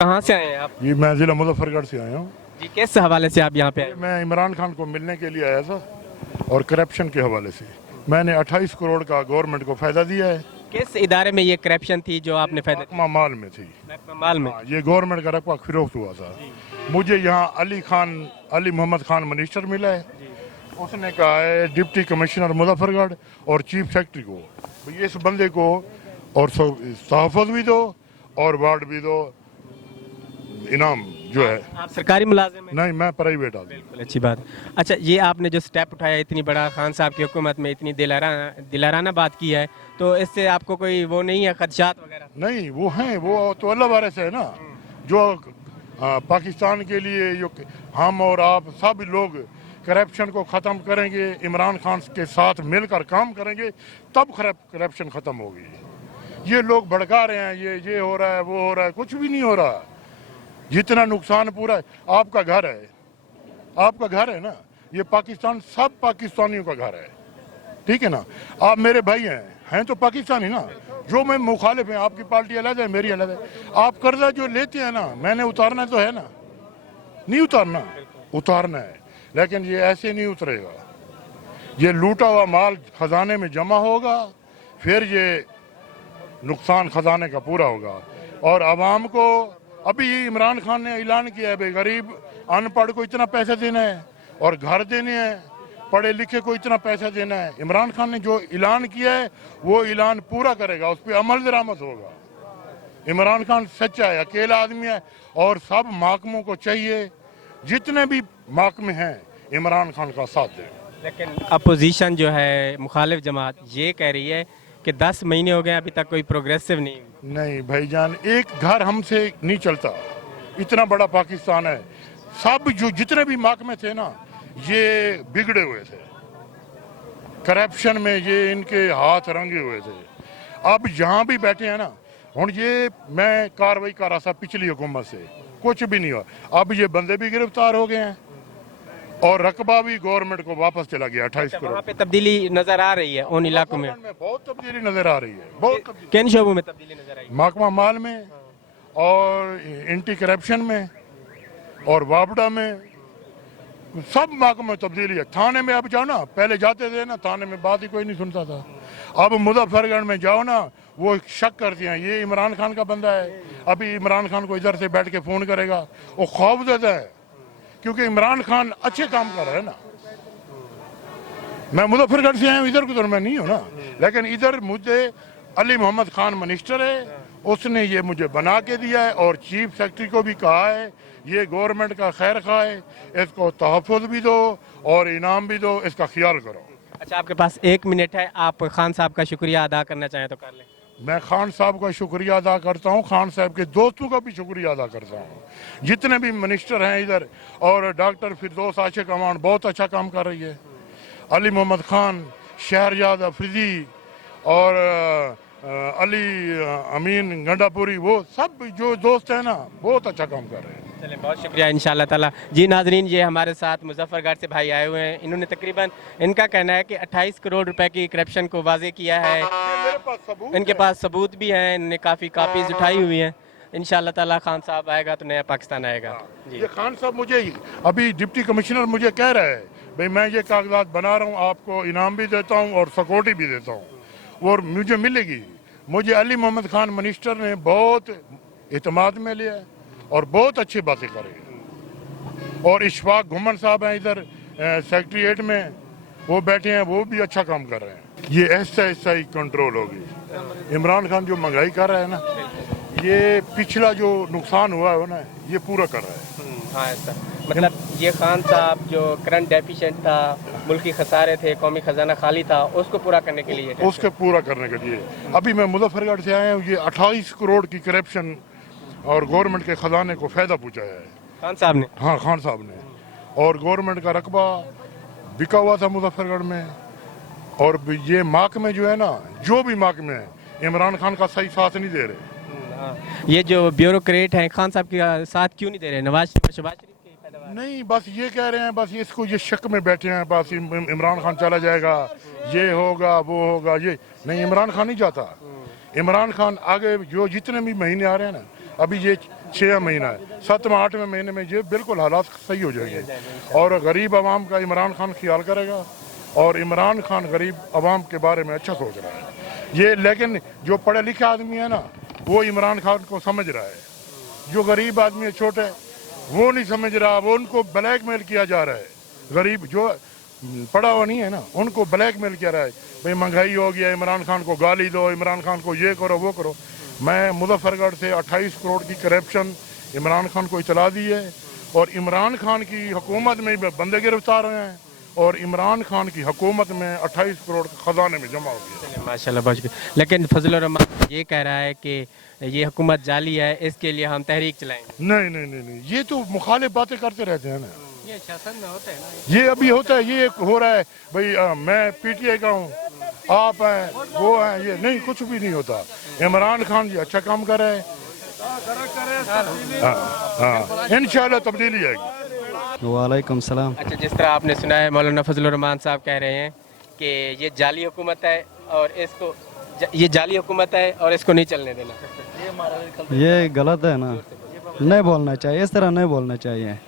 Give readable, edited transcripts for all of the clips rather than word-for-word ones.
कहाँ से आए हैं आप? जी मैं ज़िला मुजफ्फरगढ़ से आया हूँ। जी, किस हवाले से आप यहाँ पे आए? मैं इमरान खान को मिलने के लिए आया था और करप्शन के हवाले से मैंने 28 करोड़ का गवर्नमेंट को फ़ायदा दिया है। किस इदारे में ये करप्शन थी जो आपने फायदा महकमा माल में थी। महकमा माल में? हाँ, ये गवर्नमेंट का रकबा फिरोख्त हुआ था। मुझे यहाँ अली मोहम्मद खान मिनिस्टर मिला है। उसने कहा है डिप्टी कमिश्नर मुजफ्फरगढ़ और चीफ सेक्रेटरी को भाई इस बंदे को और तहफ़्फ़ुज़ भी दो और वार्ड भी दो, इनाम जो है। आप सरकारी मुलाजिम हैं? नहीं, मैं प्राइवेट आदमी। बिल्कुल, अच्छी बात। अच्छा, ये आपने जो स्टेप उठाया इतनी बड़ा, खान साहब की हुकूमत में इतनी दिलाराना बात की है, तो इससे आपको कोई वो नहीं है खदशात वगैरह? नहीं, वो हैं, वो तो अल्लाह वाले से है ना, जो पाकिस्तान के लिए जो हम और आप सब लोग करप्शन को ख़त्म करेंगे, इमरान खान के साथ मिलकर काम करेंगे, तब करप्शन ख़त्म होगी। ये लोग भड़का रहे हैं, ये हो रहा है, वो हो रहा है, कुछ भी नहीं हो रहा। जितना नुकसान पूरा है, आपका घर है ना, ये पाकिस्तान सब पाकिस्तानियों का घर है, ठीक है ना। आप मेरे भाई हैं तो पाकिस्तानी ना। जो मैं मुखालिफ हैं, आपकी पार्टी अलग है, मेरी अलग है। आप कर्जा जो लेते हैं ना, मैंने उतारना तो है ना, नहीं उतारना है, लेकिन ये ऐसे नहीं उतरेगा। ये लूटा हुआ माल खजाने में जमा होगा, फिर ये नुकसान खजाने का पूरा होगा। और आवाम को अभी इमरान खान ने ऐलान किया है भाई गरीब अनपढ़ को इतना पैसा देना है और घर देने हैं, पढ़े लिखे को इतना पैसा देना है। इमरान खान ने जो ऐलान किया है वो ऐलान पूरा करेगा, उस पर अमल दरामद होगा। इमरान खान सच्चा है, अकेला आदमी है और सब महकमों को चाहिए, जितने भी महकमे हैं इमरान खान का साथ दें। लेकिन अपोजिशन जो है, मुखालिफ जमात, ये कह रही है कि 10 महीने हो गए अभी तक कोई प्रोग्रेसिव नहीं। नहीं भाईजान, एक घर हमसे नहीं चलता, इतना बड़ा पाकिस्तान है। सब जो जितने भी महकमे थे ना, ये बिगड़े हुए थे करप्शन में, ये इनके हाथ रंगे हुए थे। अब जहाँ भी बैठे हैं ना, हुण ये मैं कार्रवाई कर रहा था पिछली हुकूमत से, कुछ भी नहीं हुआ। अब ये बंदे भी गिरफ्तार हो गए हैं और रकबा भी गवर्नमेंट को वापस चला गया 28 करोड़। वहाँ पे तब्दीली नजर आ रही है उन इलाकों में? बहुत तब्दीली नजर आ रही है, बहुत तब्दीली। किन शोबों में तब्दीली नजर आई? महकमा माल में और एंटी करप्शन में और वापडा में, सब महकमे में तब्दीली है। थाने में अब जाओ ना, पहले जाते थे ना थाने में, बात ही कोई नहीं सुनता था। अब मुजफ्फरगढ़ में जाओ ना, वो शक करते हैं ये इमरान खान का बंदा है। अभी इमरान खान को इधर से बैठ के फ़ोन करेगा, वो खौफ देता है, क्योंकि इमरान खान अच्छे काम कर रहा है ना। मैं मुजफ्फरगढ़ से आया हूँ, इधर को तो मैं नहीं हूँ ना, लेकिन इधर मुझे अली मोहम्मद खान मिनिस्टर है, उसने ये मुझे बना के दिया है और चीफ सेक्रेटरी को भी कहा है ये गवर्नमेंट का खैर खा है, इसको तहफ़्फ़ुज़ भी दो और इनाम भी दो, इसका ख्याल करो। अच्छा, आपके पास 1 मिनट है, आप खान साहब का शुक्रिया अदा करना चाहें तो कर लें। मैं खान साहब का शुक्रिया अदा करता हूँ, खान साहब के दोस्तों का भी शुक्रिया अदा करता हूँ, जितने भी मिनिस्टर हैं इधर। और डॉक्टर फिरदौस आशिक अमान बहुत अच्छा काम कर रही है, अली मोहम्मद खान, शहरजाद अफरीदी और अली अमीन गंडापुरी, वो सब जो दोस्त हैं ना बहुत अच्छा काम कर रहे हैं। चलें, बहुत शुक्रिया इंशाल्लाह ताला। जी नाजरीन, ये हमारे साथ मुजफ्फरगढ़ से भाई आए हुए हैं। इन्होंने तकरीबन, इनका कहना है कि 28 करोड़ रुपए की करप्शन को वाजे किया है। इनके पास सबूत भी हैं, इन्होंने काफ़ी कापीज उठाई हुई हैं। इंशाल्लाह ताला खान साहब आएगा तो नया पाकिस्तान आएगा। जी, ये खान साहब मुझे अभी डिप्टी कमिश्नर मुझे कह रहा है भाई मैं ये कागजात बना रहा हूँ, आपको इनाम भी देता हूँ और सिक्योरिटी भी देता हूँ और मुझे मिलेगी। मुझे अली मोहम्मद खान मिनिस्टर ने बहुत एतमाद में लिया है और बहुत अच्छी बातें करेंगे। और इशफाक घुमन साहब हैं इधर सेक्रेटरीट में, वो बैठे हैं, वो भी अच्छा काम कर रहे हैं। ये ऐसा ही कंट्रोल होगी। इमरान खान जो महंगाई कर रहा है ना, ये पिछला जो नुकसान हुआ है ना, ये पूरा कर रहा है। हाँ, ऐसा मतलब ये खान साहब जो करंट डेफिशिएंट था, मुल्की खसारे थे, कौमी खजाना खाली था, उसको पूरा करने के लिए, उसके पूरा करने के लिए अभी मैं मुजफ्फरगढ़ से आया हूँ। ये 28 करोड़ की करप्शन और गवर्नमेंट के खजाने को फायदा पहुँचाया है खान साहब ने। हाँ, खान साहब ने। और गवर्नमेंट का रकबा बिका हुआ था मुजफ्फरगढ़ में। और ये महकमे जो है ना, जो भी महकमे हैं, इमरान खान का सही साथ नहीं दे रहे। ये जो ब्यूरोक्रेट हैं खान साहब के साथ क्यों नहीं दे रहे? नवाज शरीफ की पैदावार नहीं, बस ये कह रहे हैं, बस इसको ये शक में बैठे हैं, बस इमरान खान चला जाएगा, ये होगा वो होगा। ये नहीं, इमरान खान नहीं जाता। इमरान खान आगे जो जितने भी महीने आ रहे हैं ना, अभी ये 6 महीना है, 7वें 8वें महीने में ये बिल्कुल हालात सही हो जाएंगे और गरीब आवाम का इमरान खान ख्याल करेगा और इमरान खान गरीब आवाम के बारे में अच्छा सोच रहा है ये। लेकिन जो पढ़े लिखे आदमी है ना वो इमरान खान को समझ रहा है, जो गरीब आदमी है छोटे वो नहीं समझ रहा, वो उनको ब्लैकमेल किया जा रहा है। गरीब जो पढ़ा हुआ नहीं है ना उनको ब्लैकमेल किया रहा है, भाई महंगाई हो गया, इमरान खान को गाली दो, इमरान खान को ये करो वो करो। मैं मुजफ्फरगढ़ से 28 करोड़ की करप्शन इमरान खान को इतला दी है और इमरान खान की हुकूमत में भी बंदे गिरफ्तार हुए हैं और इमरान खान की हुकूमत में 28 करोड़ खजाने में जमा हो गया। माशाल्लाह बहुत शुक्रिया। लेकिन फजलुर रहमान ये कह रहा है कि ये हुकूमत जाली है, इसके लिए हम तहरीक चलाएंगे। नहीं नहीं नहीं नहीं, ये तो मुखालिफ बातें करते रहते हैं ना, ये शासन में होता है ना, ये अभी होता है, ये हो रहा है भाई मैं पीटीआई का हूँ, आप हैं वो हैं, ये नहीं कुछ भी नहीं होता। इमरान खान जी अच्छा काम कर रहे हैं, हाँ इंशाल्लाह तब्दीली आएगी। वालेकुम सलाम। अच्छा, जिस तरह आपने सुना है मौलाना फजलुर रहमान साहब कह रहे हैं कि ये जाली हुकूमत है और इसको ये जाली हुकूमत है और इसको नहीं चलने देना। ये गलत है ना, नहीं बोलना चाहिए, इस तरह नहीं बोलना चाहिए।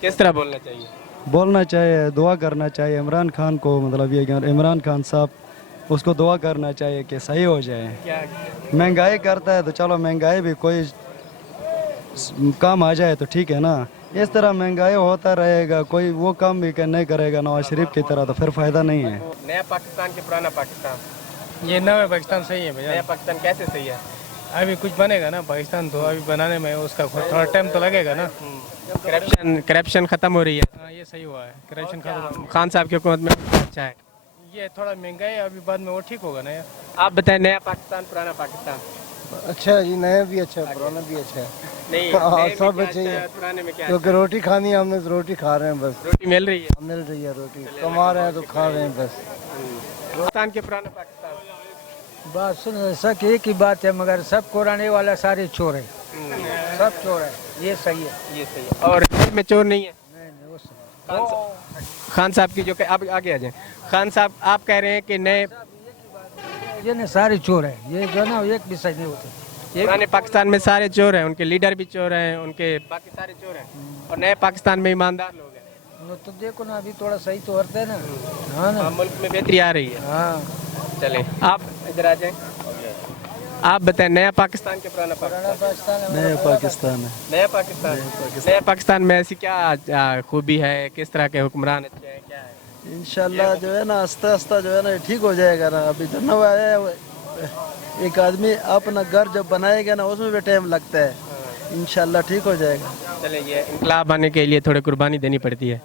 किस तरह बोलना चाहिए? बोलना चाहिए, दुआ करना चाहिए इमरान खान को, मतलब ये इमरान खान साहब उसको दुआ करना चाहिए कि सही हो जाए। क्या महंगाई करता है तो चलो महंगाई भी कोई काम आ जाए तो ठीक है ना, इस तरह महंगाई होता रहेगा, कोई वो काम भी नहीं करेगा नवाज शरीफ की तरह तो फिर फायदा नहीं है। नया पाकिस्तान के पुराना पाकिस्तान? ये नया पाकिस्तान सही है भैया। नया पाकिस्तान कैसे सही है? अभी कुछ बनेगा ना पाकिस्तान, तो अभी बनाने में उसका थोड़ा टाइम तो लगेगा ना। करप्शन खत्म हो रही है। हाँ ये सही हुआ है, करप्शन खत्म। खान साहब की हुकूमत में अच्छा है। ये थोड़ा महंगाई अभी बाद में वो ठीक होगा ना यार। आप बताएं, नया पाकिस्तान पुराना पाकिस्तान? अच्छा है जी, नया भी अच्छा है, पुराना भी अच्छा है, नहीं हाँ, नए में सब क्या अच्छे अच्छा ही है, पुराने में क्या क्योंकि रोटी खानी है हमने तो रोटी खा रहे हैं बस, रोटी मिल रही है? मिल रही है रोटी, कमा रहे हैं तो खा रहे हैं बस। पाकिस्तान के पुराना पाकिस्तान? बात सुन, सब एक ही बात है, मगर सब कोराने वाला सारे चोर है, सब चोर है, ये सही है। ये सही है। और नए में चोर नहीं है? नहीं वो सही। खान साहब की जो अब आगे आ जाए, खान साहब आप कह रहे हैं कि नए ये नहीं सारे चोर है, ये जो ना एक भी सही नहीं होते। पुराने पाकिस्तान में सारे चोर हैं, उनके लीडर भी चोर हैं, उनके बाकी सारे चोर हैं, और नए पाकिस्तान में ईमानदार लोग हैं। वो तो देखो ना अभी थोड़ा सही तो करते हैं ना। हाँ ना, मुल्क में बेहतरी आ रही है। हाँ चलें आप इधर आ जाएं, आप बताएं, नया पाकिस्तान के पुराना पुराना पाकिस्तान? पाकिस्तान है, नया पाकिस्तान है। नया पाकिस्तान? नया पाकिस्तान में ऐसी क्या खूबी है, किस तरह के हुक्मरान अच्छे हैं, क्या है? इंशाल्लाह जो है ना आस्ता आस्ता जो है ना ठीक हो जाएगा ना। अभी तो नवा आया है, एक आदमी अपना घर जब बनाएगा ना उसमें भी टाइम लगता है, इंशाल्लाह ठीक हो जाएगा। चले, ये इनकलाब आने के लिए थोड़ी कुर्बानी देनी पड़ती है।